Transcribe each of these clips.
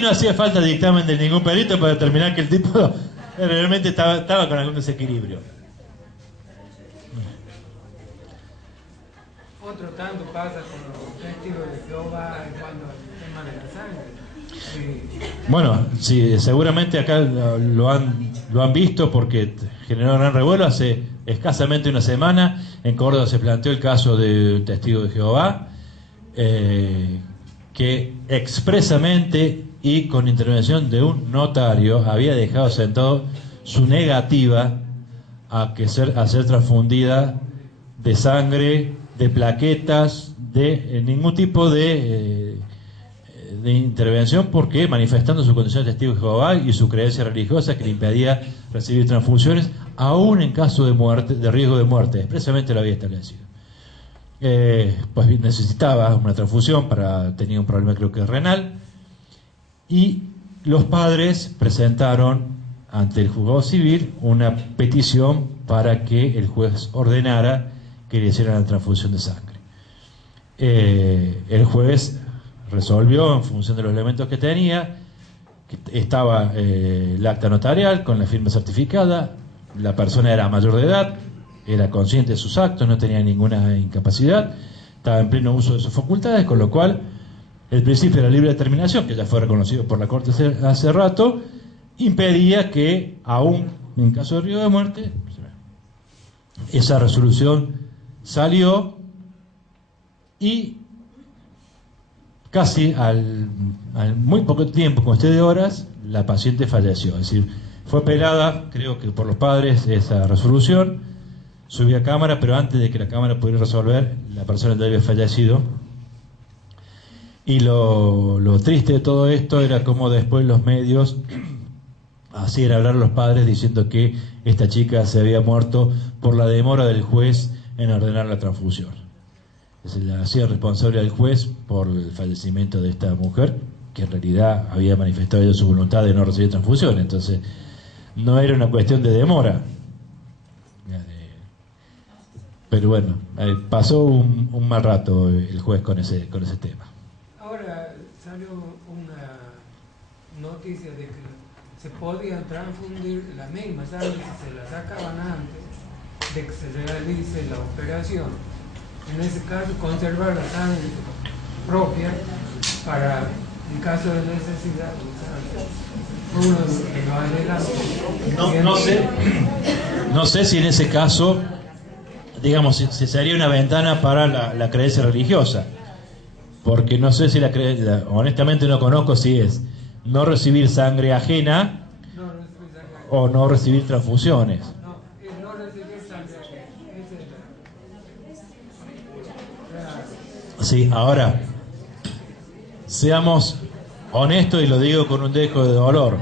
No hacía falta dictamen de ningún perito para determinar que el tipo realmente estaba con algún desequilibrio. Otro tanto pasa con los testigos de Jehová en cuanto al tema de la sangre. Bueno, sí, seguramente acá lo han visto porque generó gran revuelo. Hace escasamente una semana en Córdoba se planteó el caso de un testigo de Jehová que expresamente y con intervención de un notario había dejado sentado su negativa a ser transfundida de sangre, de plaquetas, de ningún tipo de intervención, porque manifestando su condición de testigo de Jehová y su creencia religiosa que le impedía recibir transfusiones, aún en caso de muerte, de riesgo de muerte, expresamente lo había establecido. Pues necesitaba una transfusión, tenía un problema creo que renal, y los padres presentaron ante el juzgado civil una petición para que el juez ordenara que le hicieran la transfusión de sangre. El juez resolvió en función de los elementos que tenía, que estaba el acta notarial con la firma certificada, la persona era mayor de edad, era consciente de sus actos, no tenía ninguna incapacidad, estaba en pleno uso de sus facultades, con lo cual el principio de la libre determinación, que ya fue reconocido por la Corte hace rato, impedía que, aún en caso de riesgo de muerte, esa resolución salió y casi al muy poco tiempo, cuestión de horas, la paciente falleció. Es decir, fue apelada, creo que por los padres, esa resolución, subió a cámara, pero antes de que la cámara pudiera resolver, la persona ya había fallecido. Y lo triste de todo esto era cómo después los medios hacían hablar a los padres diciendo que esta chica se había muerto por la demora del juez en ordenar la transfusión. Se la hacía responsable al juez por el fallecimiento de esta mujer, que en realidad había manifestado ella su voluntad de no recibir transfusión. Entonces, no era una cuestión de demora. Pero bueno, pasó un mal rato el juez con ese tema. Ahora salió una noticia de que se podía transfundir la misma sangre si se la sacaban antes de que se realice la operación. En ese caso, conservar la sangre propia para, en caso de necesidad, uno que lo adelante. No sé si en ese caso, digamos, si sería una ventana para la creencia religiosa, porque no sé si honestamente no conozco si es no recibir sangre ajena o no recibir transfusiones. Sí, ahora, seamos honestos y lo digo con un dejo de dolor.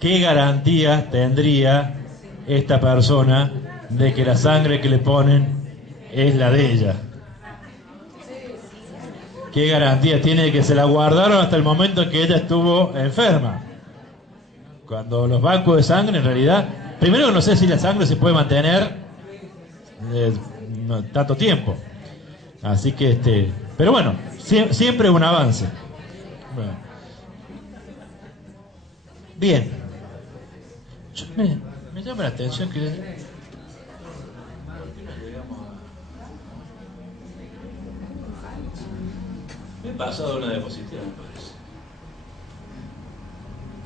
¿Qué garantía tendría esta persona de que la sangre que le ponen es la de ella? ¿Qué garantía tiene de que se la guardaron hasta el momento en que ella estuvo enferma? Cuando los bancos de sangre, en realidad, primero no sé si la sangre se puede mantener tanto tiempo. Así que, pero bueno, siempre un avance. Bueno. Bien. Me llama la atención que... Me he pasado una diapositiva, me parece.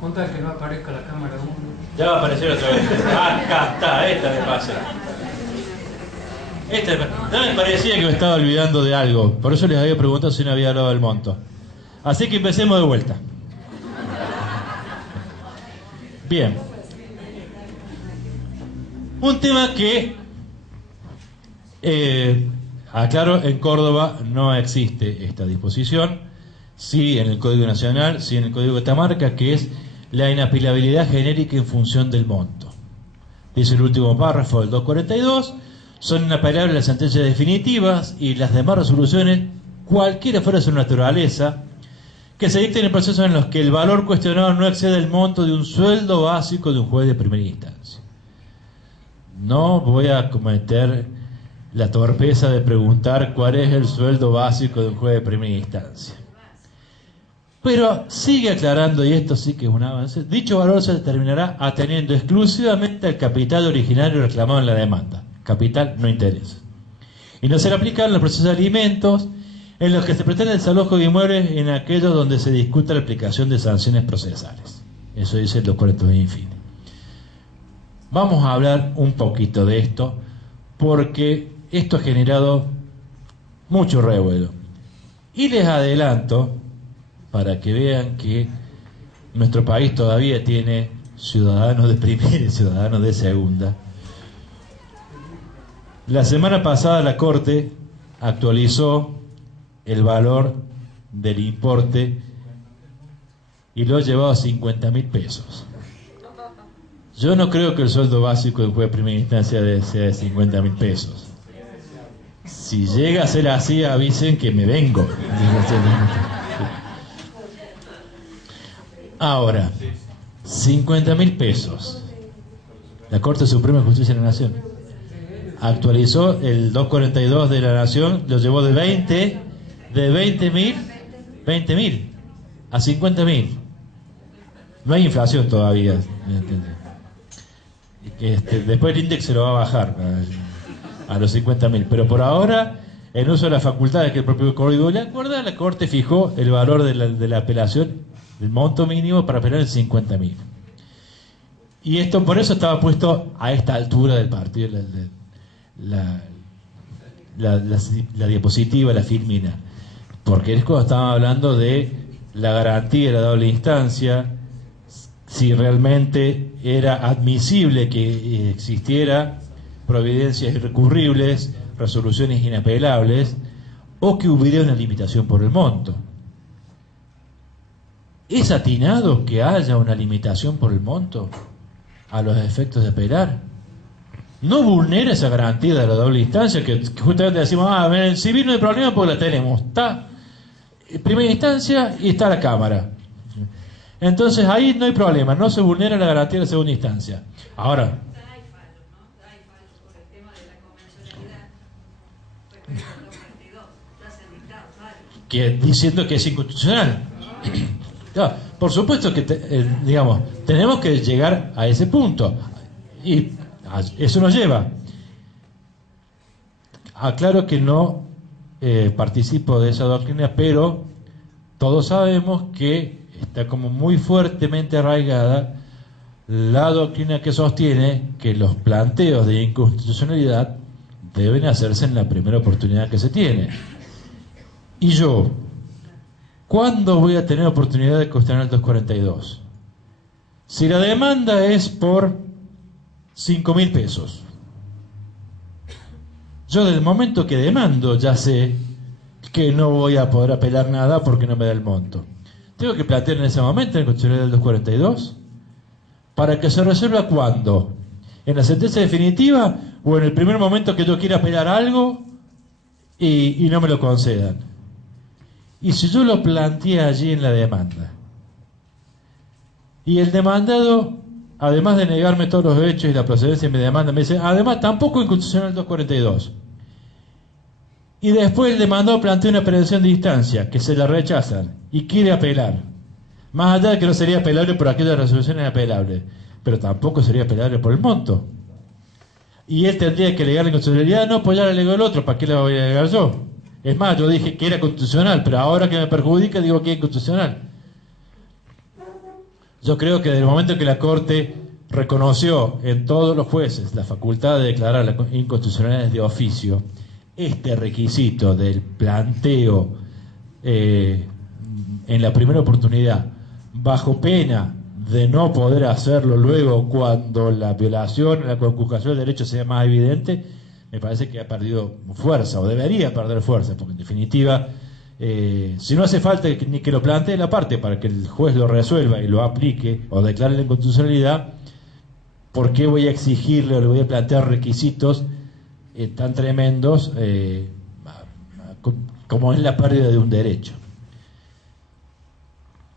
Contar que no aparezca la cámara 1. Ya va a aparecer otra vez. Acá está, esta me pasa. Ya me parecía que me estaba olvidando de algo. Por eso les había preguntado si no había hablado del monto. Así que empecemos de vuelta. Bien. Un tema que, aclaro, en Córdoba no existe esta disposición. Sí en el Código Nacional, sí en el Código de Catamarca, que es la inapelabilidad genérica en función del monto. Dice el último párrafo del 242... son inapelables las sentencias definitivas y las demás resoluciones, cualquiera fuera su naturaleza, que se dicten en procesos en los que el valor cuestionado no excede el monto de un sueldo básico de un juez de primera instancia. No voy a cometer la torpeza de preguntar cuál es el sueldo básico de un juez de primera instancia. Pero sigue aclarando, y esto sí que es un avance, dicho valor se determinará ateniendo exclusivamente al capital originario reclamado en la demanda. Capital, no interés. Y no será aplicable en los procesos de alimentos en los que se pretende el desalojo de inmuebles en aquellos donde se discuta la aplicación de sanciones procesales. Eso dice el 242 infine. Vamos a hablar un poquito de esto, porque esto ha generado mucho revuelo. Y les adelanto, para que vean que nuestro país todavía tiene ciudadanos de primera y ciudadanos de segunda. La semana pasada la Corte actualizó el valor del importe y lo ha llevado a 50.000 pesos. Yo no creo que el sueldo básico del juez de primera instancia sea de 50.000 pesos. Si llega a ser así, avisen que me vengo. Ahora, 50.000 pesos. La Corte Suprema de Justicia de la Nación actualizó el 242 de la Nación, lo llevó de 20.000 a 50.000. No hay inflación todavía. Después el índice se lo va a bajar a los 50.000, pero por ahora, en uso de las facultades que el propio Código le acuerda, la Corte fijó el valor de la apelación, el monto mínimo para apelar en 50.000. Y esto por eso estaba puesto a esta altura del partido, la diapositiva, la filmina, porque es cuando estábamos hablando de la garantía de la doble instancia, si realmente era admisible que existiera providencias irrecurribles, resoluciones inapelables, o que hubiera una limitación por el monto. ¿Es atinado que haya una limitación por el monto a los efectos de apelar? ¿No vulnera esa garantía de la doble instancia que justamente decimos, en el civil no hay problema porque la tenemos? Está en primera instancia y está la Cámara. Entonces ahí no hay problema, no se vulnera la garantía de la segunda instancia. Ahora, que diciendo que es inconstitucional. Claro, por supuesto que digamos, tenemos que llegar a ese punto y eso nos lleva. Aclaro que no participo de esa doctrina, pero todos sabemos que está como muy fuertemente arraigada la doctrina que sostiene que los planteos de inconstitucionalidad deben hacerse en la primera oportunidad que se tiene. Y yo, ¿cuándo voy a tener oportunidad de cuestionar el 242? Si la demanda es por 5.000 pesos, yo desde el momento que demando ya sé que no voy a poder apelar nada porque no me da el monto. Tengo que plantear en ese momento en la cuestionar del 242 para que se resuelva ¿cuándo? ¿En la sentencia definitiva o en el primer momento que yo quiera apelar algo y no me lo concedan? Y si yo lo planteé allí en la demanda, y el demandado, además de negarme todos los hechos y la procedencia de mi demanda, me dice, además tampoco es inconstitucional el 242. Y después el demandado plantea una apelación de instancia, que se la rechazan, y quiere apelar. Más allá de que no sería apelable por aquellas resoluciones apelables, pero tampoco sería apelable por el monto. Y él tendría que alegar la inconstitucionalidad, no, pues ya le alegó el otro, ¿para qué le voy a alegar yo? Es más, yo dije que era constitucional, pero ahora que me perjudica digo que es inconstitucional. Yo creo que desde el momento que la Corte reconoció en todos los jueces la facultad de declarar la inconstitucionalidad de oficio, este requisito del planteo en la primera oportunidad, bajo pena de no poder hacerlo luego cuando la violación, la conculcación del derecho sea más evidente, me parece que ha perdido fuerza, o debería perder fuerza, porque en definitiva, si no hace falta ni que lo plantee la parte para que el juez lo resuelva y lo aplique, o declare la inconstitucionalidad, ¿por qué voy a exigirle o le voy a plantear requisitos tan tremendos como es la pérdida de un derecho?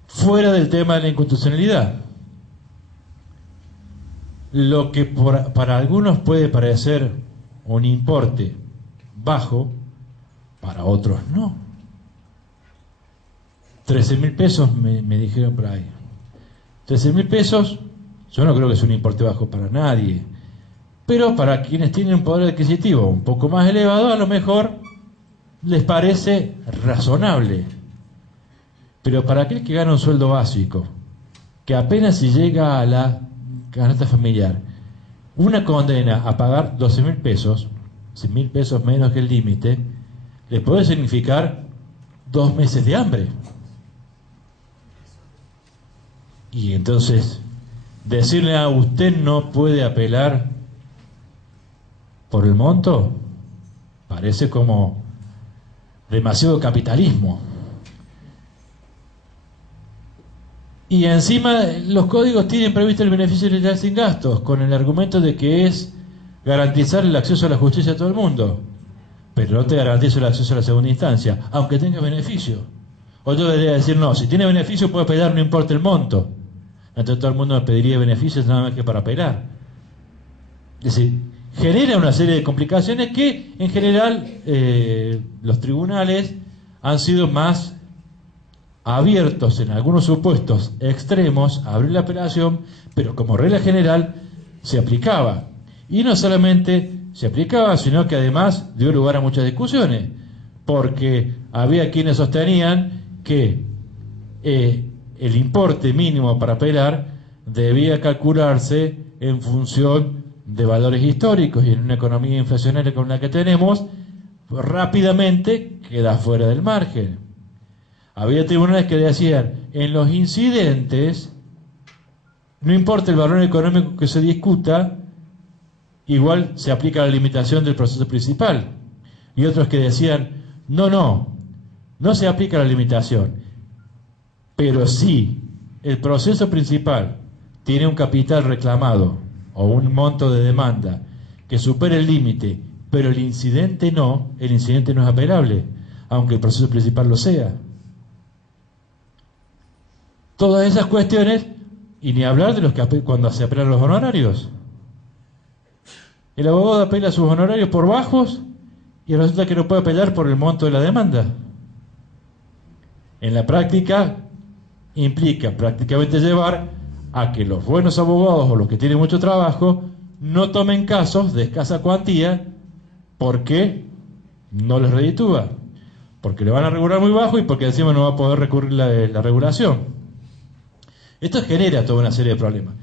Fuera del tema de la inconstitucionalidad, lo que para algunos puede parecer un importe bajo, para otros no. 13.000 pesos me dijeron por ahí. 13.000 pesos, yo no creo que sea un importe bajo para nadie, pero para quienes tienen un poder adquisitivo un poco más elevado, a lo mejor les parece razonable. Pero para aquel que gana un sueldo básico, que apenas si llega a la canasta familiar, una condena a pagar 12.000 pesos, 100.000 pesos menos que el límite, le puede significar 2 meses de hambre. Y entonces, decirle a usted no puede apelar por el monto, parece como demasiado capitalismo. Y encima los códigos tienen previsto el beneficio legal sin gastos, con el argumento de que es garantizar el acceso a la justicia a todo el mundo. Pero no te garantizo el acceso a la segunda instancia, aunque tenga beneficio. O yo debería decir, no, si tiene beneficio puede apelar, no importa el monto. Entonces todo el mundo me pediría beneficios nada más que para apelar. Es decir, genera una serie de complicaciones que en general los tribunales han sido más abiertos en algunos supuestos extremos a abrir la apelación, pero como regla general se aplicaba. Y no solamente se aplicaba, sino que además dio lugar a muchas discusiones, porque había quienes sostenían que el importe mínimo para apelar debía calcularse en función de valores históricos, y en una economía inflacionaria como la que tenemos, pues rápidamente queda fuera del margen. Había tribunales que decían, en los incidentes, no importa el valor económico que se discuta, igual se aplica la limitación del proceso principal. Y otros que decían, no se aplica la limitación. Pero si el proceso principal tiene un capital reclamado o un monto de demanda que supere el límite, pero el incidente no es apelable, aunque el proceso principal lo sea. Todas esas cuestiones, y ni hablar de los que cuando se apelan los honorarios. El abogado apela sus honorarios por bajos y resulta que no puede apelar por el monto de la demanda. En la práctica implica prácticamente llevar a que los buenos abogados o los que tienen mucho trabajo no tomen casos de escasa cuantía porque no les reditúa, porque le van a regular muy bajo y porque encima no va a poder recurrir la regulación. Esto genera toda una serie de problemas.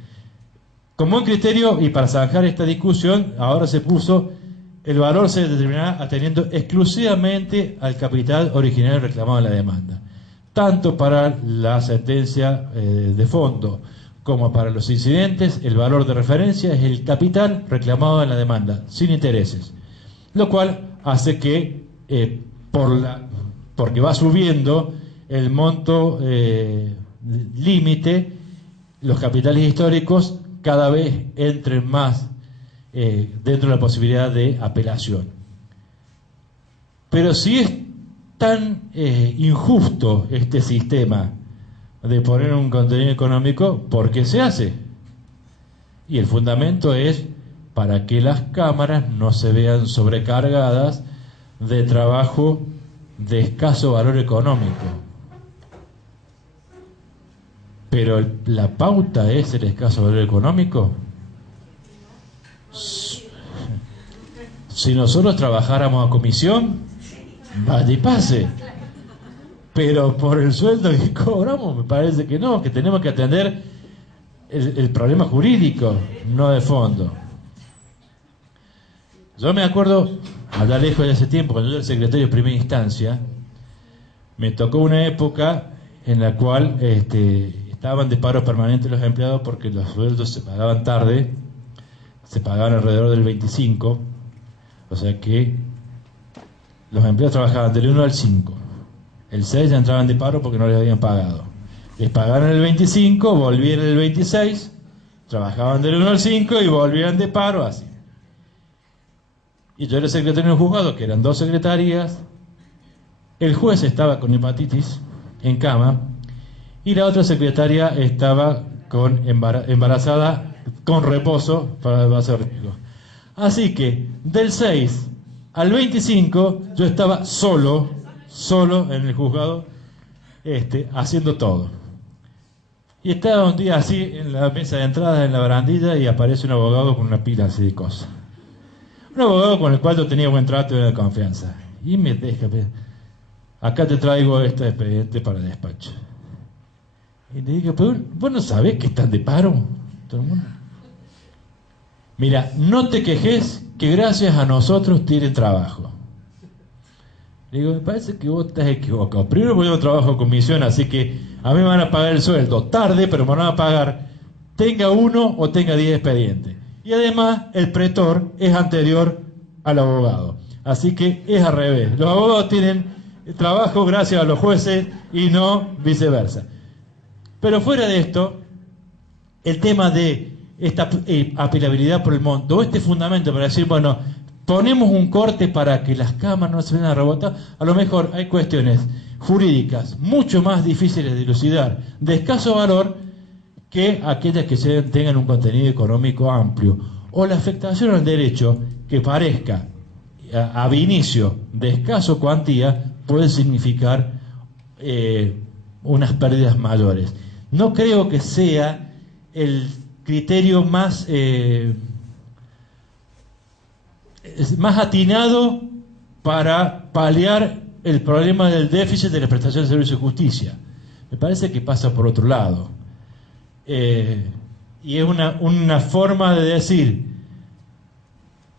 Como un criterio, y para zanjar esta discusión, ahora se puso el valor se determinará atendiendo exclusivamente al capital original reclamado en la demanda, tanto para la sentencia de fondo como para los incidentes. El valor de referencia es el capital reclamado en la demanda, sin intereses, lo cual hace que, porque va subiendo el monto límite, los capitales históricos cada vez entren más dentro de la posibilidad de apelación. Pero si es tan injusto este sistema de poner un contenido económico, ¿por qué se hace? Y el fundamento es para que las cámaras no se vean sobrecargadas de trabajo de escaso valor económico. Pero la pauta es el escaso valor económico. Si nosotros trabajáramos a comisión, vaya y pase. Pero por el sueldo que cobramos, me parece que no, que tenemos que atender el problema jurídico, no de fondo. Yo me acuerdo, allá lejos de ese tiempo, cuando yo era secretario de primera instancia, me tocó una época en la cual estaban de paro permanente los empleados porque los sueldos se pagaban tarde, se pagaban alrededor del 25, o sea que los empleados trabajaban del 1 al 5. El 6 ya entraban de paro porque no les habían pagado. Les pagaron el 25, volvían el 26, trabajaban del 1 al 5 y volvían de paro, así. Y yo era secretario en un juzgado, que eran 2 secretarías. El juez estaba con hepatitis en cama y la otra secretaria estaba embarazada con reposo para el vaso riesgo. Así que del 6 al 25 yo estaba solo en el juzgado haciendo todo. Y estaba un día así en la mesa de entrada, en la barandilla, y aparece un abogado con una pila así de cosas. Un abogado con el cual yo tenía buen trato y buena confianza. Y me deja, acá te traigo este expediente para el despacho. Y le digo, pero vos no sabés que están de paro, todo el mundo. Mira, no te quejes que gracias a nosotros tienen trabajo. Le digo, me parece que vos estás equivocado. Primero porque yo trabajo en comisión, así que a mí me van a pagar el sueldo tarde, pero me van a pagar tenga 1 o tenga 10 expedientes. Y además el pretor es anterior al abogado. Así que es al revés. Los abogados tienen trabajo gracias a los jueces y no viceversa. Pero fuera de esto, el tema de esta apelabilidad por el monto, o este fundamento para decir, bueno, ponemos un corte para que las cámaras no se vayan a rebotar, a lo mejor hay cuestiones jurídicas mucho más difíciles de dilucidar, de escaso valor, que aquellas que tengan un contenido económico amplio, o la afectación al derecho que parezca a inicio de escaso cuantía puede significar unas pérdidas mayores. No creo que sea el criterio más atinado para paliar el problema del déficit de la prestación de servicios de justicia. Me parece que pasa por otro lado. Y es una forma de decir,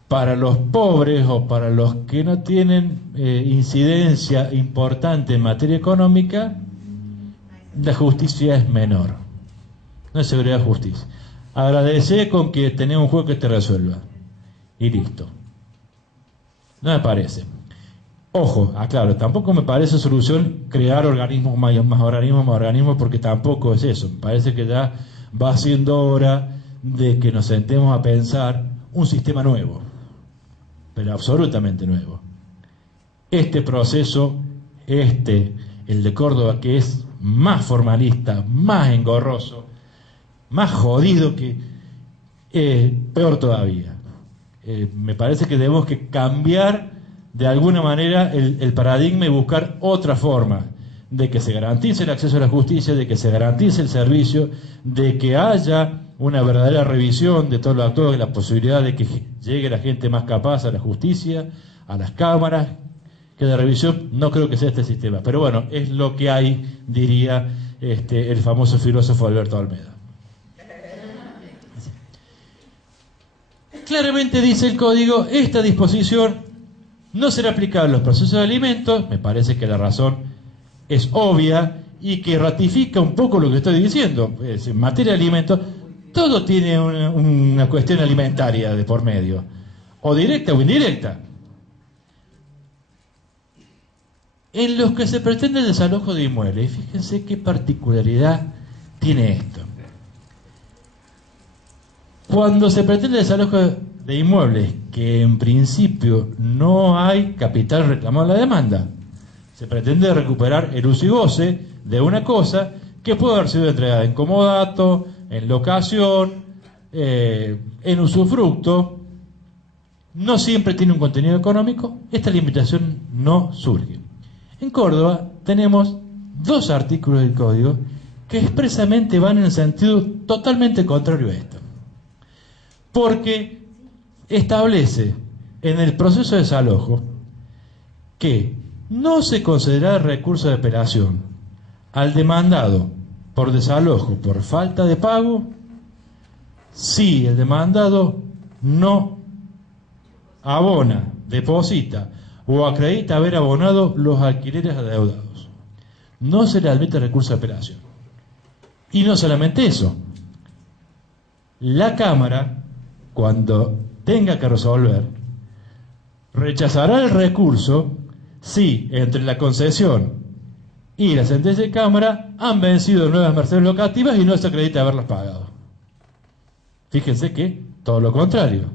para los pobres o para los que no tienen incidencia importante en materia económica, la justicia es menor. No es seguridad de justicia. Agradecer con que tenés un juez que te resuelva. Y listo. No me parece. Ojo, aclaro, tampoco me parece solución crear organismos más organismos, porque tampoco es eso. Me parece que ya va siendo hora de que nos sentemos a pensar un sistema nuevo, pero absolutamente nuevo. Este proceso, el de Córdoba, que es más formalista, más engorroso, más jodido que peor todavía. Me parece que debemos que cambiar de alguna manera el paradigma y buscar otra forma de que se garantice el acceso a la justicia, de que se garantice el servicio, de que haya una verdadera revisión de todos los actores, la posibilidad de que llegue la gente más capaz a la justicia, a las cámaras, que de revisión no creo que sea este sistema. Pero bueno, es lo que hay, diría el famoso filósofo Alberto Almeda. Claramente dice el código, esta disposición no será aplicable a los procesos de alimentos. Me parece que la razón es obvia y que ratifica un poco lo que estoy diciendo. En materia de alimentos, todo tiene una cuestión alimentaria de por medio, o directa o indirecta. En los que se pretende el desalojo de inmuebles, fíjense qué particularidad tiene esto. Cuando se pretende el desalojo de inmuebles, que en principio no hay capital reclamado en la demanda, se pretende recuperar el uso y goce de una cosa que puede haber sido entregada en comodato, en locación, en usufructo. No siempre tiene un contenido económico. Esta limitación no surge. En Córdoba tenemos 2 artículos del Código que expresamente van en el sentido totalmente contrario a esto. Porque establece en el proceso de desalojo que no se concederá el recurso de apelación al demandado por desalojo por falta de pago si el demandado no abona, deposita o acredita haber abonado los alquileres adeudados. No se le admite recurso de apelación. Y no solamente eso, la Cámara, cuando tenga que resolver, rechazará el recurso si entre la concesión y la sentencia de Cámara han vencido nuevas mercedes locativas y no se acredita haberlas pagado. Fíjense que todo lo contrario.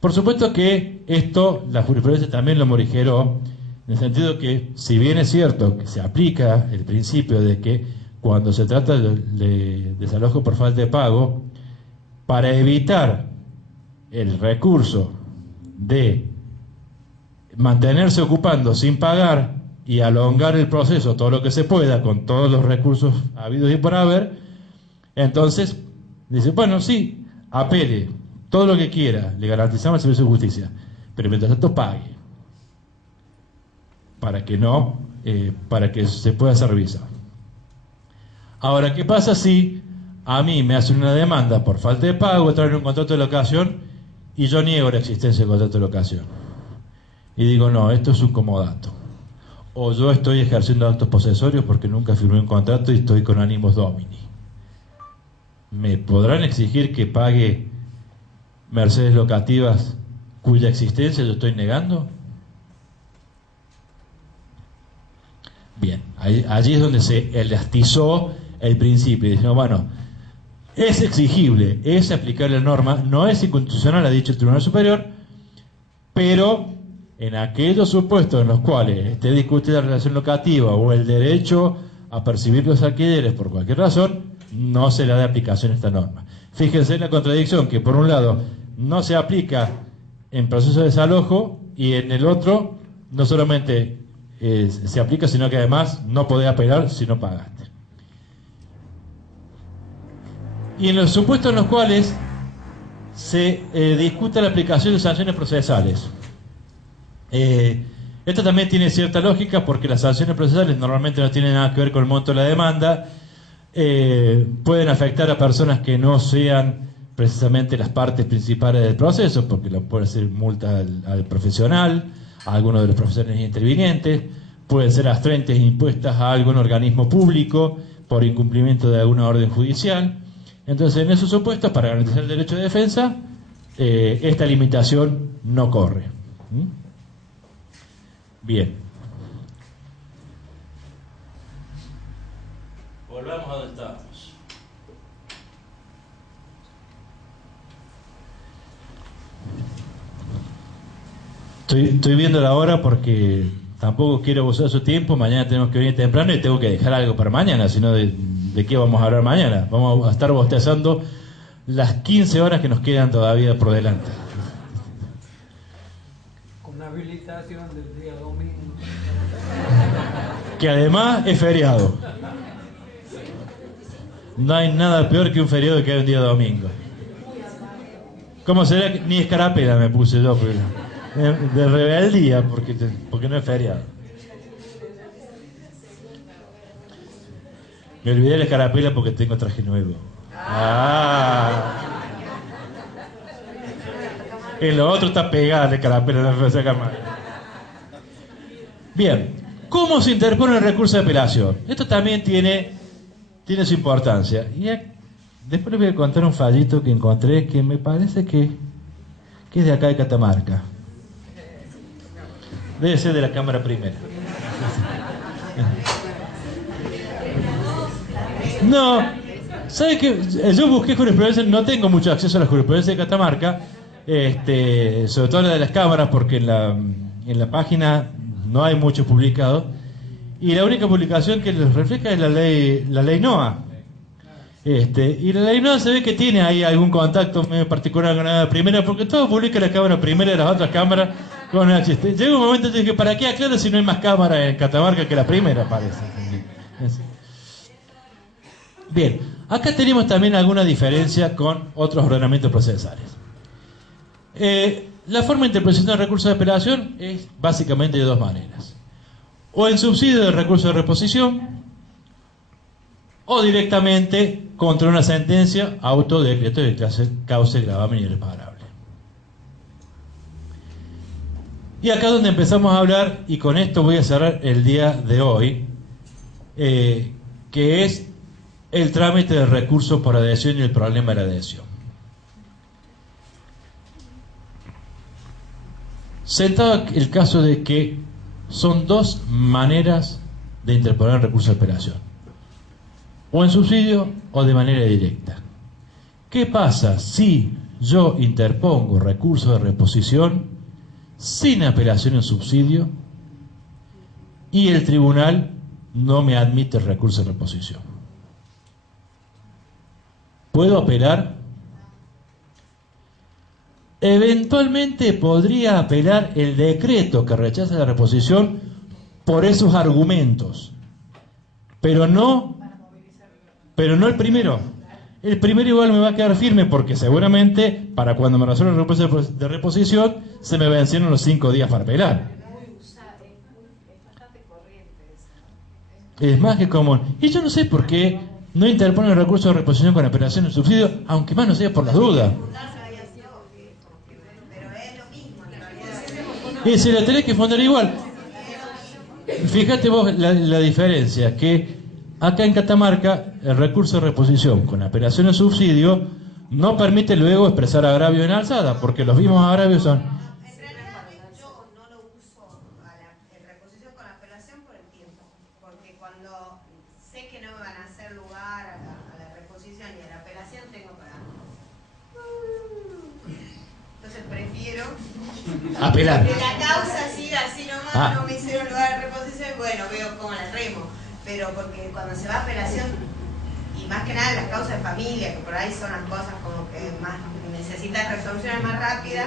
Por supuesto que esto, la jurisprudencia también lo morigeró, en el sentido que, si bien es cierto que se aplica el principio de que cuando se trata de desalojo por falta de pago, para evitar el recurso de mantenerse ocupando sin pagar y alongar el proceso todo lo que se pueda con todos los recursos habidos y por haber, entonces dice, bueno, sí, apele, todo lo que quiera, le garantizamos el servicio de justicia, pero mientras tanto pague, para que no, para que se pueda ser revisado. Ahora, ¿qué pasa si a mí me hacen una demanda por falta de pago, traen un contrato de locación y yo niego la existencia del contrato de locación? Y digo, no, esto es un comodato. O yo estoy ejerciendo actos posesorios porque nunca firmé un contrato y estoy con ánimos domini. ¿Me podrán exigir que pague mercedes locativas cuya existencia yo estoy negando? Bien, allí es donde se elastizó el principio. Diciendo, bueno, es exigible, es aplicable la norma, no es inconstitucional, ha dicho el Tribunal Superior, pero en aquellos supuestos en los cuales esté discutida la relación locativa o el derecho a percibir los alquileres por cualquier razón, no se le da aplicación a esta norma. Fíjense en la contradicción, que por un lado no se aplica en proceso de desalojo y en el otro no solamente se aplica, sino que además no podés apelar si no pagaste. Y en los supuestos en los cuales se discute la aplicación de sanciones procesales. Esto también tiene cierta lógica porque las sanciones procesales normalmente no tienen nada que ver con el monto de la demanda, pueden afectar a personas que no sean precisamente las partes principales del proceso, porque puede ser multa al profesional, a alguno de los profesionales intervinientes, pueden ser astrentes impuestas a algún organismo público por incumplimiento de alguna orden judicial. Entonces, en esos supuestos, para garantizar el derecho de defensa, esta limitación no corre. Bien. Volvamos a donde estábamos. Estoy viendo la hora porque tampoco quiero abusar de su tiempo. Mañana tenemos que venir temprano y tengo que dejar algo para mañana, sino de qué vamos a hablar mañana. Vamos a estar bostezando las 15 horas que nos quedan todavía por delante. Con habilitación del día domingo. Que además es feriado. No hay nada peor que un feriado que hay un día domingo. ¿Cómo será que ni escarapela me puse yo? De rebeldía, porque no es feriado. Me olvidé de la escarapela porque tengo traje nuevo. En lo otro está pegada la escarapela, no se saca más. Bien, ¿cómo se interpone el recurso de apelación? Esto también tiene su importancia. Y después les voy a contar un fallito que encontré que me parece que es de acá de Catamarca. Debe ser de la Cámara Primera. No, ¿sabe qué? Yo busqué jurisprudencia, no tengo mucho acceso a la jurisprudencia de Catamarca, sobre todo la de las cámaras, porque en la página no hay mucho publicado, y la única publicación que les refleja es la ley NOA. Y la ley NOA se ve que tiene ahí algún contacto medio particular con la primera, porque todo publica la Cámara Primera y las otras cámaras con HST. Llega un momento en que dije, ¿para qué aclaro si no hay más cámaras en Catamarca que la primera? Parece. Bien, acá tenemos también alguna diferencia con otros ordenamientos procesales. La forma de interpretación del recurso de apelación es básicamente de dos maneras. O en subsidio del recurso de reposición, o directamente contra una sentencia, auto, decreto de causa, gravamen irreparable. Y acá es donde empezamos a hablar, y con esto voy a cerrar el día de hoy, que es el trámite del recurso por adhesión y el problema de la adhesión. Sentado el caso de que son dos maneras de interponer el recurso de apelación, o en subsidio o de manera directa. ¿Qué pasa si yo interpongo recurso de reposición sin apelación en subsidio y el tribunal no me admite el recurso de reposición? ¿Puedo apelar? eventualmente podría apelar el decreto que rechaza la reposición por esos argumentos, pero no el primero. El primero igual me va a quedar firme porque seguramente para cuando me resuelva el recurso de reposición se me vencieron los 5 días para apelar. Es más que común. Y yo no sé por qué no interponen el recurso de reposición con apelación en subsidio, aunque más no sea por las dudas. Y se la tenés que fundar igual. Fíjate vos la diferencia, que acá en Catamarca el recurso de reposición con apelación en subsidio no permite luego expresar agravio en alzada, porque los mismos agravios son... En realidad yo no lo uso en reposición con apelación por el tiempo, porque cuando sé que no me van a hacer lugar a la reposición y a la apelación tengo para... Entonces prefiero apelar. que la causa siga así nomás, no me hicieron lugar a reposición, bueno, veo cómo la remo, pero porque cuando se va a apelación, y más que nada las causas de familia, que por ahí son las cosas como que más necesitan resoluciones más rápidas,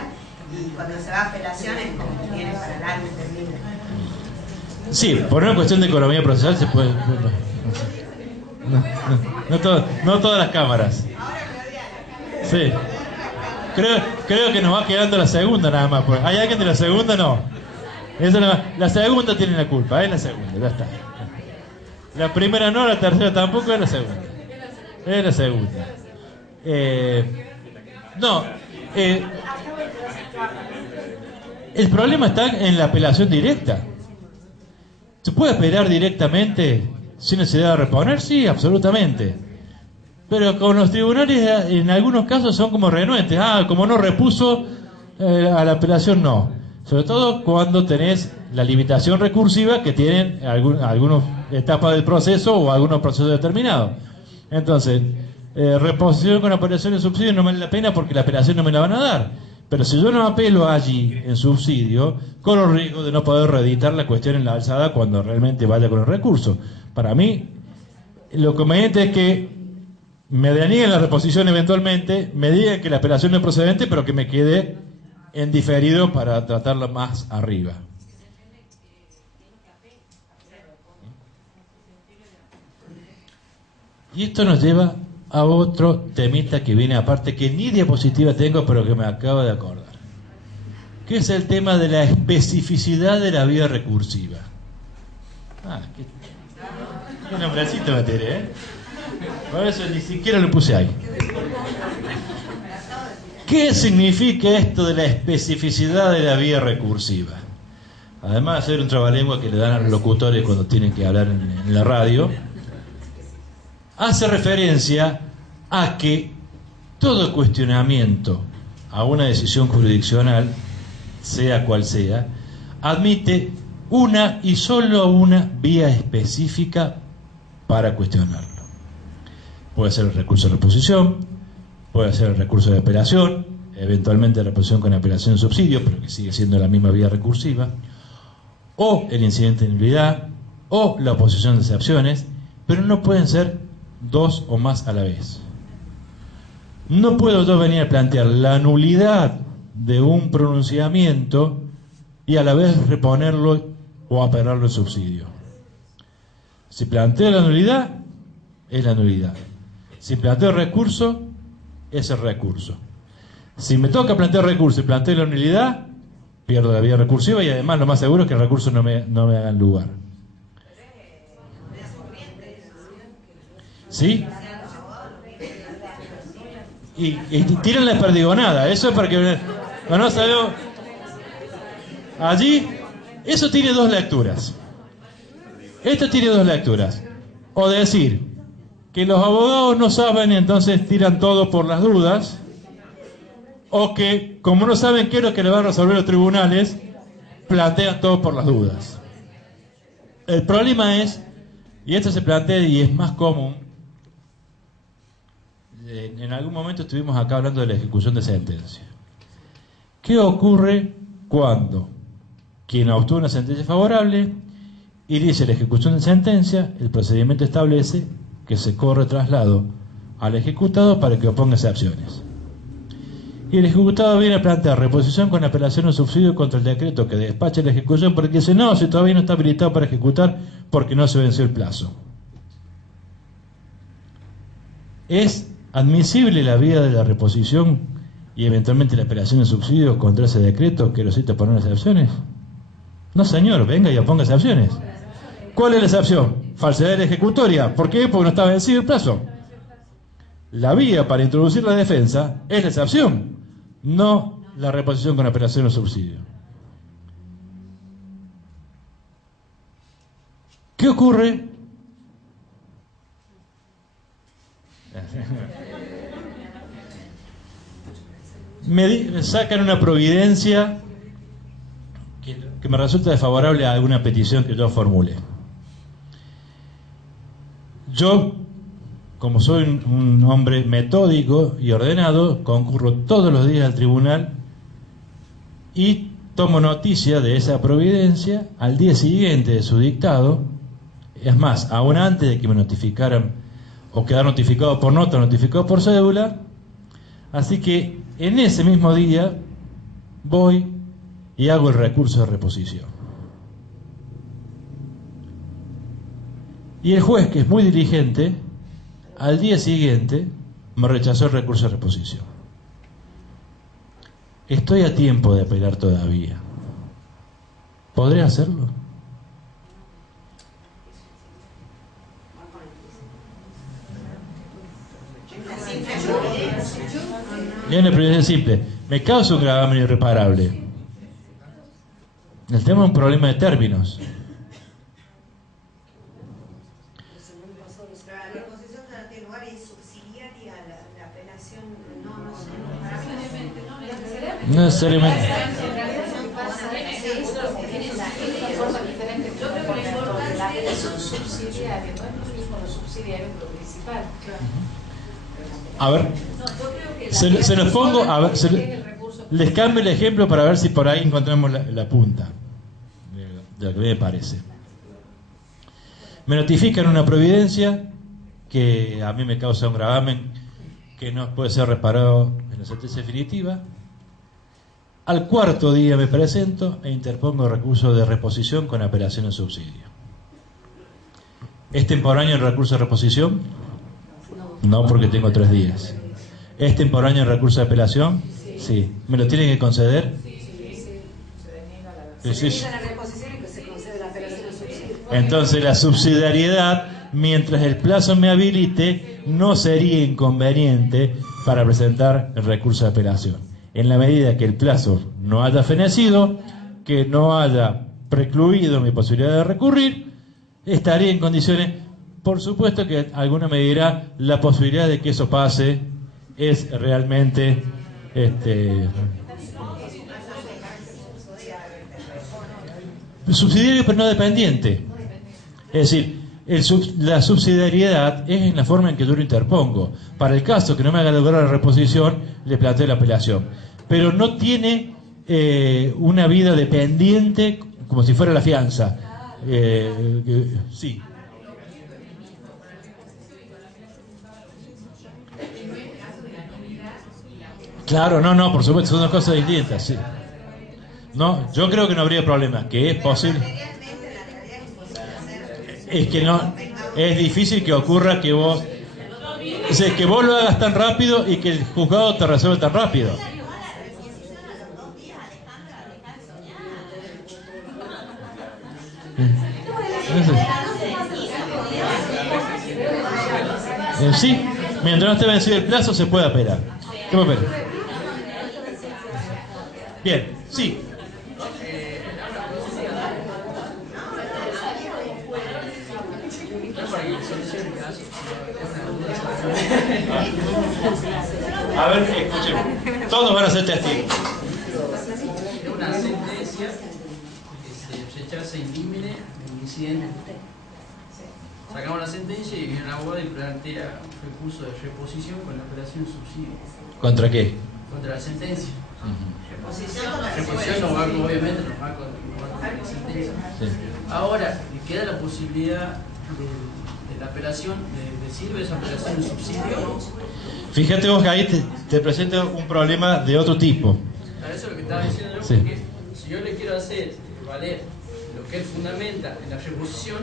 y cuando se va a apelación es como que viene para largo y termina. Sí, por una cuestión de economía procesal se puede... No todas las cámaras. Sí. Creo que nos va quedando la segunda nada más. ¿Hay alguien de la segunda? No. La segunda tiene la culpa, es la segunda, ya está. La primera no, la tercera tampoco, es la segunda. Es la segunda. El problema está en la apelación directa. ¿Se puede apelar directamente sin necesidad de reponer? Sí, absolutamente. Pero con los tribunales en algunos casos son como renuentes. Como no repuso, a la apelación no. Sobre todo cuando tenés la limitación recursiva que tienen algunas etapas del proceso o algunos procesos determinados. Entonces, reposición con apelación en subsidio no vale la pena porque la apelación no me la van a dar. Pero si yo no apelo allí en subsidio, corro el riesgo de no poder reeditar la cuestión en la alzada cuando realmente vaya con el recurso. Para mí, lo conveniente es que me denieguen la reposición eventualmente, me digan que la apelación no es procedente, pero que me quede en diferido para tratarlo más arriba. Y esto nos lleva a otro temita que viene aparte, que ni diapositiva tengo, pero que me acabo de acordar, que es el tema de la especificidad de la vía recursiva. Qué nombrecito me tiré, ¿eh? Por eso ni siquiera lo puse ahí. ¿Qué significa esto de la especificidad de la vía recursiva? Además de hacer un trabalengua que le dan a los locutores cuando tienen que hablar en la radio, hace referencia a que todo cuestionamiento a una decisión jurisdiccional, sea cual sea, admite una y solo una vía específica para cuestionarlo. Puede ser el recurso de reposición, puede ser el recurso de apelación, eventualmente reposición con apelación en subsidio, pero que sigue siendo la misma vía recursiva, o el incidente de nulidad, o la oposición de excepciones, pero no pueden ser dos o más a la vez. No puedo yo venir a plantear la nulidad de un pronunciamiento y a la vez reponerlo o apelarlo en subsidio. Si planteo la nulidad, es la nulidad. Si planteo recurso, es el recurso. Si me toca plantear recurso y planteo la nulidad, pierdo la vía recursiva y además lo más seguro es que el recurso no me hagan lugar. ¿Sí? Y tiran la desperdigonada. Eso es para que no sabemos. Allí, eso tiene dos lecturas. Esto tiene dos lecturas. O decir que los abogados no saben y entonces tiran todo por las dudas, o que como no saben qué es lo que le van a resolver los tribunales, plantean todo por las dudas. El problema es, y esto se plantea y es más común, en algún momento estuvimos acá hablando de la ejecución de sentencia. ¿Qué ocurre cuando quien obtuvo una sentencia favorable y dice la ejecución de sentencia, el procedimiento establece que se corre traslado al ejecutado para que oponga excepciones? Y el ejecutado viene a plantear reposición con apelación o subsidio contra el decreto que despacha la ejecución, porque dice, no, si todavía no está habilitado para ejecutar porque no se venció el plazo. ¿Es admisible la vía de la reposición y eventualmente la apelación o subsidio contra ese decreto que lo cita por unas excepciones? No, señor, venga y oponga excepciones. ¿Cuál es la excepción? Falsedad de la ejecutoria. ¿Por qué? Porque no está vencido el plazo. La vía para introducir la defensa es la excepción, no la reposición con apelación o subsidio. ¿Qué ocurre? Me sacan una providencia que me resulta desfavorable a alguna petición que yo formule. Yo, como soy un hombre metódico y ordenado, concurro todos los días al tribunal y tomo noticia de esa providencia al día siguiente de su dictado. Es más, aún antes de que me notificaran o quedar notificado por nota, notificado por cédula. Así que en ese mismo día voy y hago el recurso de reposición. Y el juez, que es muy diligente, al día siguiente me rechazó el recurso de reposición. Estoy a tiempo de apelar todavía. ¿Podré hacerlo? Y una providencia simple. Me causa un gravamen irreparable. El tema es un problema de términos. No necesariamente. A ver, se los pongo, a ver, les cambio el ejemplo para ver si por ahí encontramos la punta de lo que me parece. Me notifican una providencia que a mí me causa un gravamen que no puede ser reparado en la sentencia definitiva. Al cuarto día me presento e interpongo recurso de reposición con apelación en subsidio. ¿Es temporáneo el recurso de reposición? No, porque tengo 3 días. ¿Es temporáneo el recurso de apelación? Sí. ¿Me lo tienen que conceder? Sí. Entonces la subsidiariedad, mientras el plazo me habilite, no sería inconveniente para presentar el recurso de apelación. En la medida que el plazo no haya fenecido, que no haya precluido mi posibilidad de recurrir, estaría en condiciones. Por supuesto que alguno me dirá, la posibilidad de que eso pase es realmente subsidiario pero no dependiente. Es decir, la subsidiariedad es en la forma en que yo lo interpongo. Para el caso que no me haga lograr la reposición, le planteo la apelación. Pero no tiene una vida dependiente como si fuera la fianza. Sí. Claro, no, por supuesto, son dos cosas distintas, sí. No, yo creo que no habría problema, que es posible. Es que no, es difícil que ocurra que vos, o sea, que vos lo hagas tan rápido y que el juzgado te resuelva tan rápido. Sí, mientras no esté vencido el plazo se puede apelar. ¿Qué papel? Bien, sí. A ver, escuchemos. Todos van a ser testigos. Una sentencia que se rechaza indímene un incidente. Sacamos la sentencia y viene el abogado y plantea un recurso de reposición con la apelación subsidio. ¿Contra qué? Contra la sentencia. Reposición no va, obviamente no va contra la sentencia. Sí. Ahora, queda la posibilidad de la apelación, ¿le sirve esa apelación en subsidio? Fíjate vos que ahí te presenta un problema de otro tipo. A eso es lo que estaba diciendo yo, Sí. porque si yo le quiero hacer valer lo que él fundamenta en la reposición,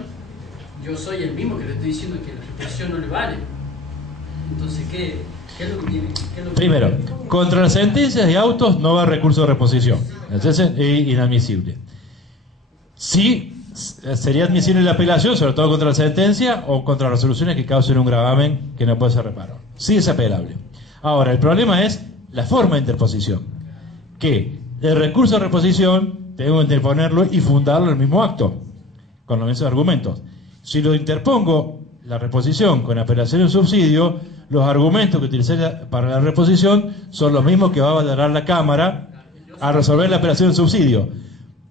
yo soy el mismo que le estoy diciendo que la reposición no le vale. Entonces, ¿qué es lo que tiene? ¿Qué es lo que Primero, tiene? contra las sentencias de autos no va recurso de reposición. Entonces es inadmisible. Sí, sería admisible la apelación, sobre todo contra la sentencia o contra resoluciones que causen un gravamen que no puede ser reparado. Sí es apelable. Ahora, el problema es la forma de interposición. Que el recurso de reposición tengo que interponerlo y fundarlo en el mismo acto, con los mismos argumentos. Si lo interpongo la reposición con apelación en subsidio, los argumentos que utilicé para la reposición son los mismos que va a valorar la Cámara a resolver la apelación en subsidio.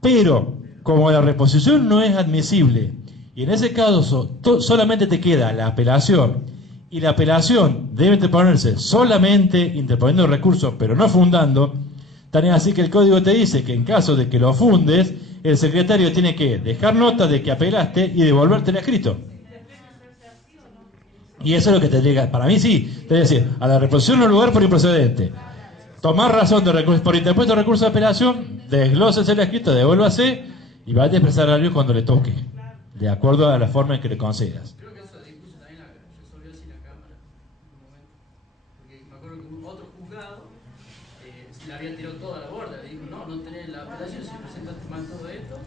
Pero, como la reposición no es admisible, y en ese caso solamente te queda la apelación, y la apelación debe interponerse solamente interponiendo el recurso, pero no fundando, tan es así que el código te dice que en caso de que lo fundes, el secretario tiene que dejar nota de que apelaste y devolverte el escrito. Y eso es lo que tendría que, para mí sí, te decir, a la reposición no lugar por improcedente. Tomar razón de recurso, por interpuesto recurso de apelación, desgloses el escrito, devuélvase y vaya a expresar algo cuando le toque, de acuerdo a la forma en que le concedas. Creo que eso incluso también la resolvió así la Cámara en un momento. Porque me acuerdo que otro juzgado le había tirado toda la borda. Le dijo, no tenés la apelación, si presentaste mal todo esto.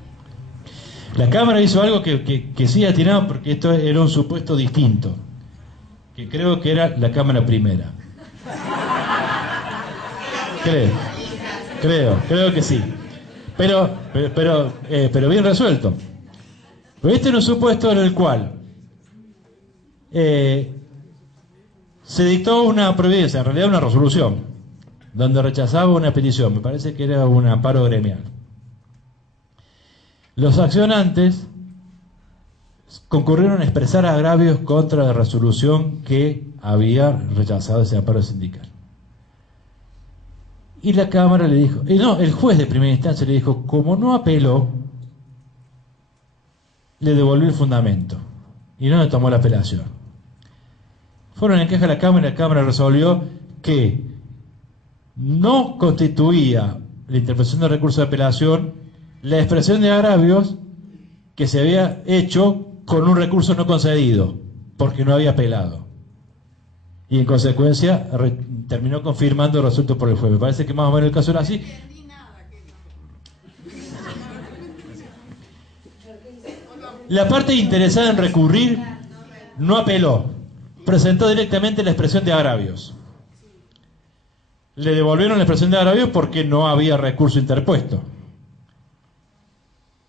La Cámara hizo algo que sí atinado, porque esto era un supuesto distinto, que creo que era la Cámara Primera. Creo que sí. Pero bien resuelto. Pero este era un supuesto en el cual se dictó una providencia, en realidad una resolución, donde rechazaba una petición, me parece que era un amparo gremial. Los accionantes concurrieron a expresar agravios contra la resolución que había rechazado ese amparo sindical. Y la Cámara le dijo, el juez de primera instancia le dijo, como no apeló, le devolvió el fundamento y no le tomó la apelación. Fueron en queja a la Cámara y la Cámara resolvió que no constituía la interpretación del recurso de apelación la expresión de agravios que se había hecho con un recurso no concedido, porque no había apelado. Y en consecuencia terminó confirmando el resuelto por el juez. Me parece que más o menos el caso era así. La parte interesada en recurrir no apeló, presentó directamente la expresión de agravios. Le devolvieron la expresión de agravios porque no había recurso interpuesto.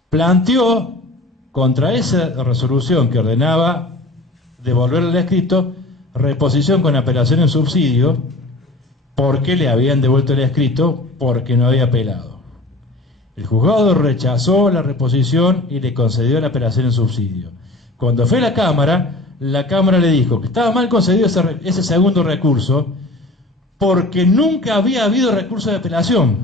Planteó contra esa resolución que ordenaba devolverle el escrito reposición con apelación en subsidio, porque le habían devuelto el escrito porque no había apelado. El juzgado rechazó la reposición y le concedió la apelación en subsidio. Cuando fue a la Cámara le dijo que estaba mal concedido ese segundo recurso porque nunca había habido recurso de apelación,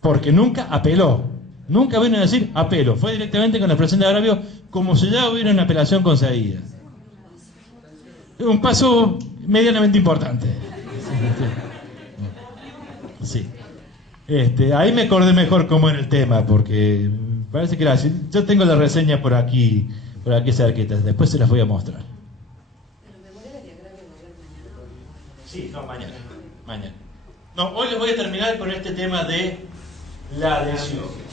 porque nunca apeló. Nunca vino a decir apelo, fue directamente con la expresión de agravio como si ya hubiera una apelación concedida. Un paso medianamente importante. Sí. Ahí me acordé mejor cómo era el tema, porque parece que era así. Yo tengo la reseña por aquí cerquita, después se las voy a mostrar. Sí, no, mañana. No, hoy les voy a terminar con este tema de la adhesión.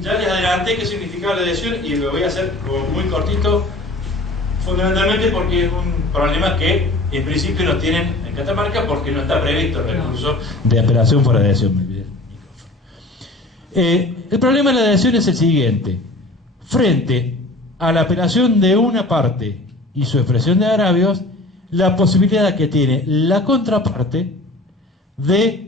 Ya les adelanté qué significaba la adhesión y lo voy a hacer como muy cortito, fundamentalmente porque es un problema que en principio no tienen en Catamarca porque no está previsto el recurso de apelación por adhesión. El problema de la adhesión es el siguiente: frente a la apelación de una parte y su expresión de agravios, la posibilidad que tiene la contraparte de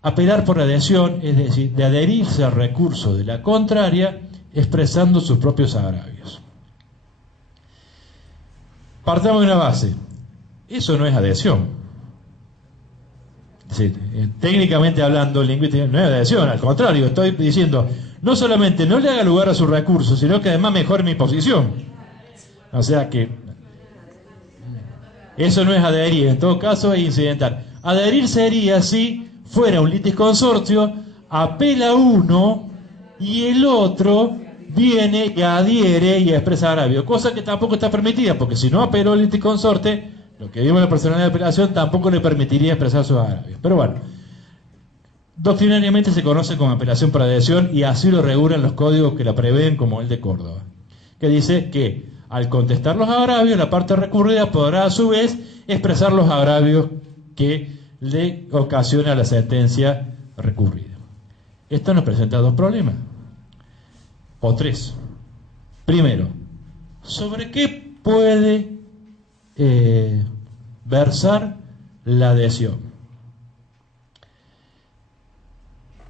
apelar por adhesión, es decir, de adherirse al recurso de la contraria expresando sus propios agravios. Partamos de una base: eso no es adhesión. Es decir, técnicamente hablando, lingüísticamente, no es adhesión, al contrario, estoy diciendo, no solamente no le haga lugar a su recurso, sino que además mejore mi posición. O sea que eso no es adherir, en todo caso es incidental. Adherir sería si fuera un litisconsorcio, apela uno y el otro viene y adhiere y expresa agravio, cosa que tampoco está permitida, porque si no apeló el litisconsorte, lo que vimos en la personalidad de apelación tampoco le permitiría expresar sus agravios. Pero bueno, doctrinariamente se conoce como apelación por adhesión y así lo regulan los códigos que la prevén, como el de Córdoba, que dice que al contestar los agravios, la parte recurrida podrá a su vez expresar los agravios que le ocasiona la sentencia recurrida. Esto nos presenta dos problemas, o tres. Primero, ¿sobre qué puede versar la adhesión?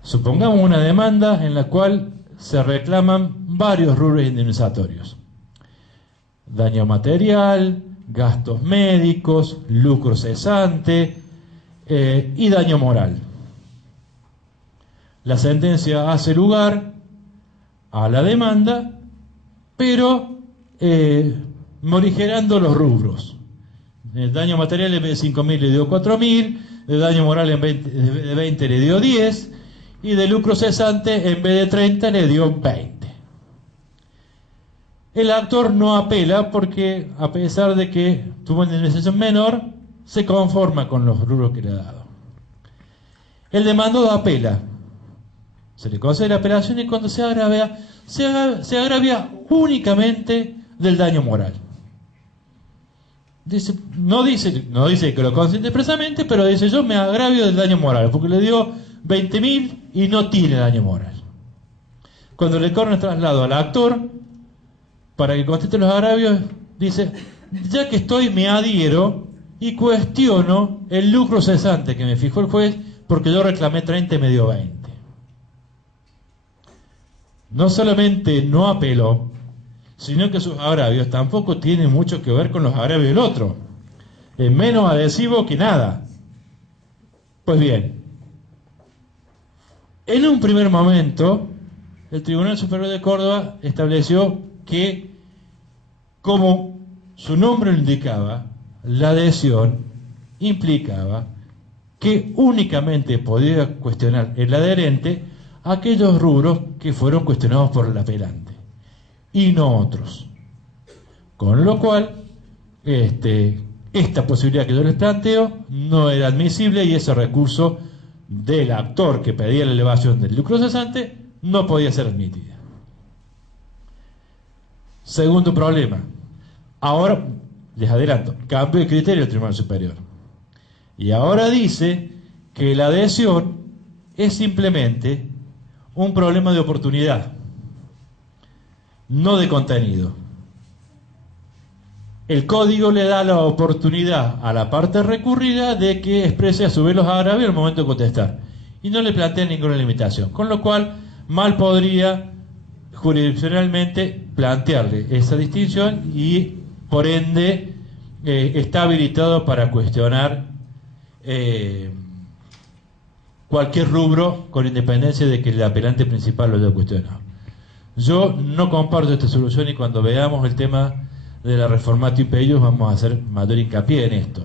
Supongamos una demanda en la cual se reclaman varios rubros indemnizatorios: daño material, gastos médicos, lucro cesante y daño moral. La sentencia hace lugar a la demanda, pero morigerando los rubros. El daño material en vez de 5.000 le dio 4.000, de daño moral en vez de 20 le dio 10, y de lucro cesante en vez de 30 le dio 20. El actor no apela porque, a pesar de que tuvo una indemnización menor, se conforma con los rubros que le ha dado. El demandado apela, se le concede la apelación y cuando se agravia únicamente del daño moral. No dice que lo consiente expresamente, pero dice: yo me agravio del daño moral, porque le dio 20.000 y no tiene daño moral. Cuando le corre el traslado al actor para que conteste los agravios, dice: ya que estoy, me adhiero y cuestiono el lucro cesante que me fijó el juez, porque yo reclamé 30 y me dio 20. No solamente no apeló, sino que sus agravios tampoco tienen mucho que ver con los agravios del otro. Es menos adhesivo que nada. Pues bien, en un primer momento, el Tribunal Superior de Córdoba estableció que, como su nombre lo indicaba, la adhesión implicaba que únicamente podía cuestionar el adherente aquellos rubros que fueron cuestionados por el apelante y no otros. Con lo cual, esta posibilidad que yo les planteo no era admisible y ese recurso del actor que pedía la elevación del lucro cesante no podía ser admitida. Segundo problema. Ahora, les adelanto, cambio de criterio del Tribunal Superior. Y ahora dice que la adhesión es simplemente un problema de oportunidad, no de contenido. El código le da la oportunidad a la parte recurrida de que exprese a su vez los agravios al momento de contestar y no le plantea ninguna limitación, con lo cual mal podría jurisdiccionalmente plantearle esa distinción y por ende está habilitado para cuestionar cualquier rubro con independencia de que el apelante principal lo haya cuestionado. Yo no comparto esta solución y cuando veamos el tema de la reformatio impedidos vamos a hacer mayor hincapié en esto.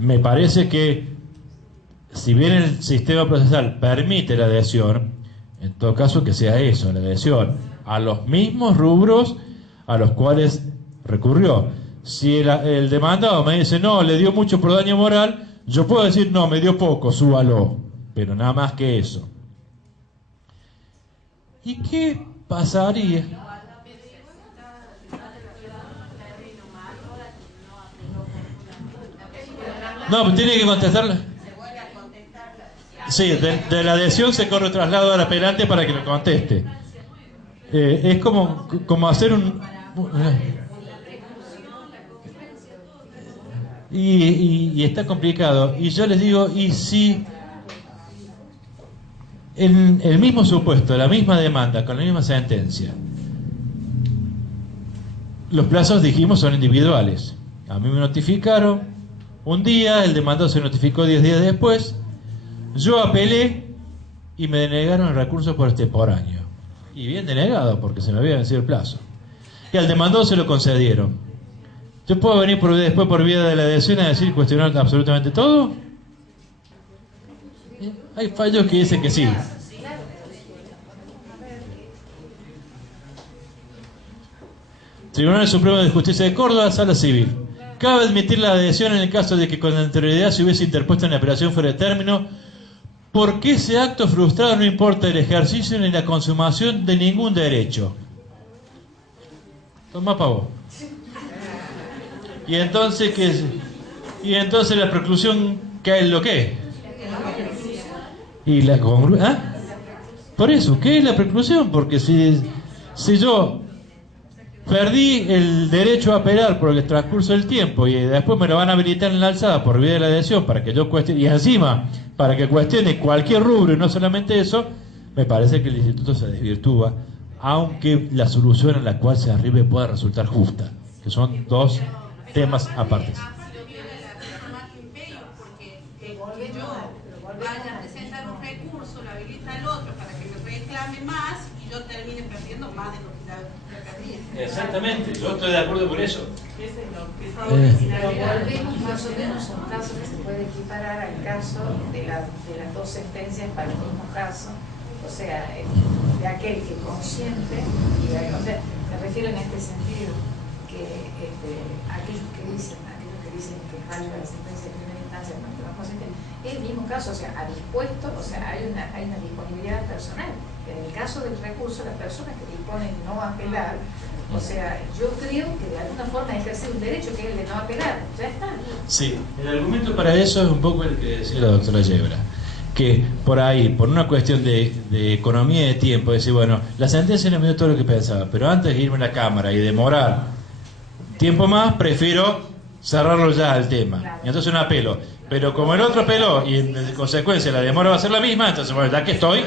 Me parece que si bien el sistema procesal permite la adhesión, en todo caso que sea eso, la adhesión a los mismos rubros a los cuales recurrió. Si el demandado me dice no, le dio mucho por daño moral, yo puedo decir no, me dio poco, súbalo, pero nada más que eso. ¿Y qué pasaría? No, pues tiene que contestarla. Sí, de la adhesión se corre traslado al apelante para que lo conteste. Es como hacer un... Y está complicado. Y yo les digo, y si en el mismo supuesto, la misma demanda, con la misma sentencia, los plazos, dijimos, son individuales. A mí me notificaron un día, el demandado se notificó 10 días después, yo apelé y me denegaron el recurso por extemporáneo. Y bien denegado, porque se me había vencido el plazo. Y al demandado se lo concedieron. ¿Yo puedo venir después por vía de la adhesión a decir cuestionar absolutamente todo? Hay fallos que dicen que sí. Tribunal Supremo de Justicia de Córdoba, Sala Civil. Cabe admitir la adhesión en el caso de que con anterioridad se hubiese interpuesto una operación fuera de término, porque ese acto frustrado no importa el ejercicio ni la consumación de ningún derecho. Toma pa' vos. Y entonces, y entonces la preclusión, ¿qué es lo que? Y la ¿ah? Por eso, ¿qué es la preclusión? Porque si yo perdí el derecho a apelar por el transcurso del tiempo y después me lo van a habilitar en la alzada por vía de la adhesión para que yo cuestione, y encima para que cuestione cualquier rubro y no solamente eso, me parece que el instituto se desvirtúa, aunque la solución a la cual se arribe pueda resultar justa, que son dos temas apartes. Vaya a presentar un recurso, lo habilita al otro para que me reclame más y yo termine perdiendo más de lo que ya perdí. Exactamente, yo estoy de acuerdo con eso. Pero volvemos más o menos a un caso que se puede equiparar al caso de las dos sentencias para el mismo caso, o sea, de aquel que consiente, o sea, me refiero en este sentido, que aquellos que dicen que es válida la sentencia de primera instancia cuando no consienten, es el mismo caso, o sea, ha dispuesto, o sea, hay una disponibilidad personal. En el caso del recurso, las personas que disponen no apelar, o sea, yo creo que de alguna forma ejercer un derecho que es el de no apelar, ya está. Sí, el argumento para eso es un poco el que decía la doctora Yebra, que por ahí, por una cuestión de economía y de tiempo, decir, bueno, la sentencia no me dio todo lo que pensaba, pero antes de irme a la Cámara y demorar tiempo más, prefiero cerrarlo ya al tema. Claro. Y entonces un apelo. Pero como el otro apeló y en consecuencia la demora va a ser la misma, entonces, bueno, ya que estoy,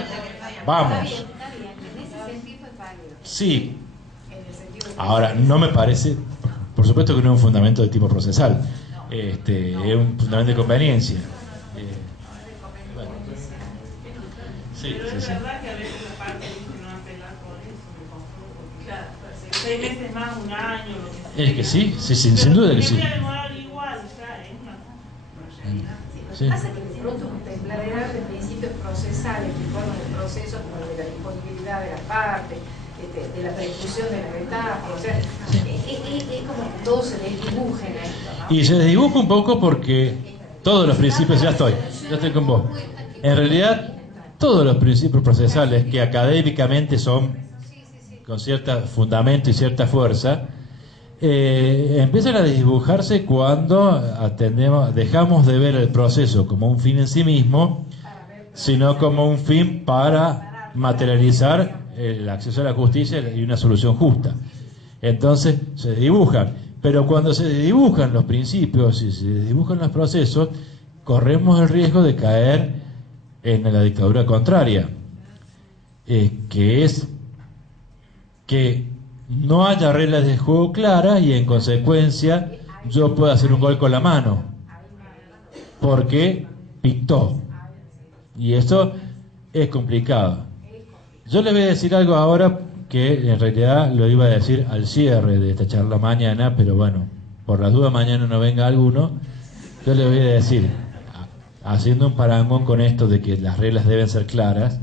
vamos. Está bien, en ese sentido es válido. Sí. En el sentido de que Ahora, no me parece, por supuesto que no es un fundamento de tipo procesal, es un fundamento de conveniencia. Bueno. Sí, Pero sí, es sí. verdad que a veces la parte dice no apelar por eso, me confundo, porque claro, puede ser 6 meses más, un año, lo que sea. Es que sí, sí, sin duda que sí. Voy a demorar igual, ya, es una... Sí. pasa que de pronto contemplar de principios procesales que forman el proceso, como el de la disponibilidad de las partes, de la preclusión de las etapas, o sea, es como que todo se desdibuje en esto, ¿no? Y se desdibuja un poco porque todos los principios, ya estoy con vos. En realidad, todos los principios procesales que académicamente son con cierto fundamento y cierta fuerza, empiezan a desdibujarse cuando dejamos de ver el proceso como un fin en sí mismo, sino como un fin para materializar el acceso a la justicia y una solución justa. Entonces se dibujan, pero cuando se dibujan los principios y se dibujan los procesos, corremos el riesgo de caer en la dictadura contraria, que es que no haya reglas de juego claras y en consecuencia yo puedo hacer un gol con la mano porque pintó, y eso es complicado. Yo les voy a decir algo ahora que en realidad lo iba a decir al cierre de esta charla mañana, pero bueno, por la duda mañana no venga alguno, yo les voy a decir, haciendo un parangón con esto de que las reglas deben ser claras,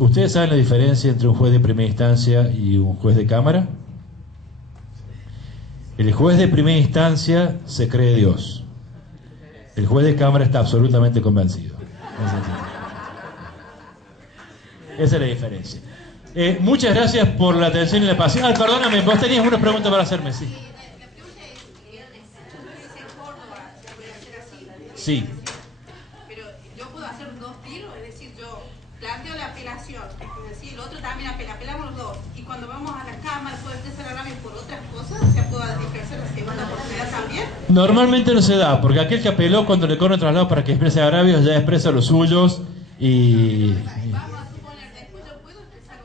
¿ustedes saben la diferencia entre un juez de primera instancia y un juez de cámara? El juez de primera instancia se cree Dios. El juez de cámara está absolutamente convencido. Esa es la diferencia. Muchas gracias por la atención y la paciencia. Perdóname, vos tenías una pregunta para hacerme, sí. La pregunta es en Córdoba, se puede hacer así. Sí. Pero yo puedo hacer dos tiros, es decir, yo planteo la apelación, es decir, el otro también apelamos los dos. Y cuando vamos a la Cámara, puede expresar agravio por otras cosas, o sea, puedo ejercer la segunda oportunidad también. Normalmente no se da, porque aquel que apeló cuando le corren traslado para que exprese agravios ya expresa los suyos y... Vamos a suponer, después yo puedo expresar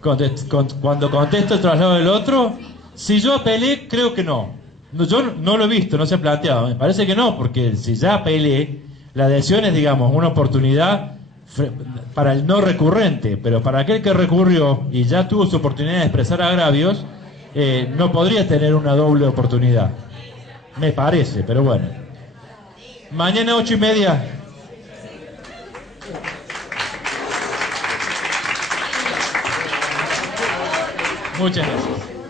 otras. Cuando contesto el traslado del otro, si yo apelé, creo que no. Yo no lo he visto, no se ha planteado. Me parece que no, porque si ya apelé, La adhesión es, digamos, una oportunidad para el no recurrente, pero para aquel que recurrió y ya tuvo su oportunidad de expresar agravios, no podría tener una doble oportunidad. Me parece, pero bueno. Mañana 8:30. Muchas gracias.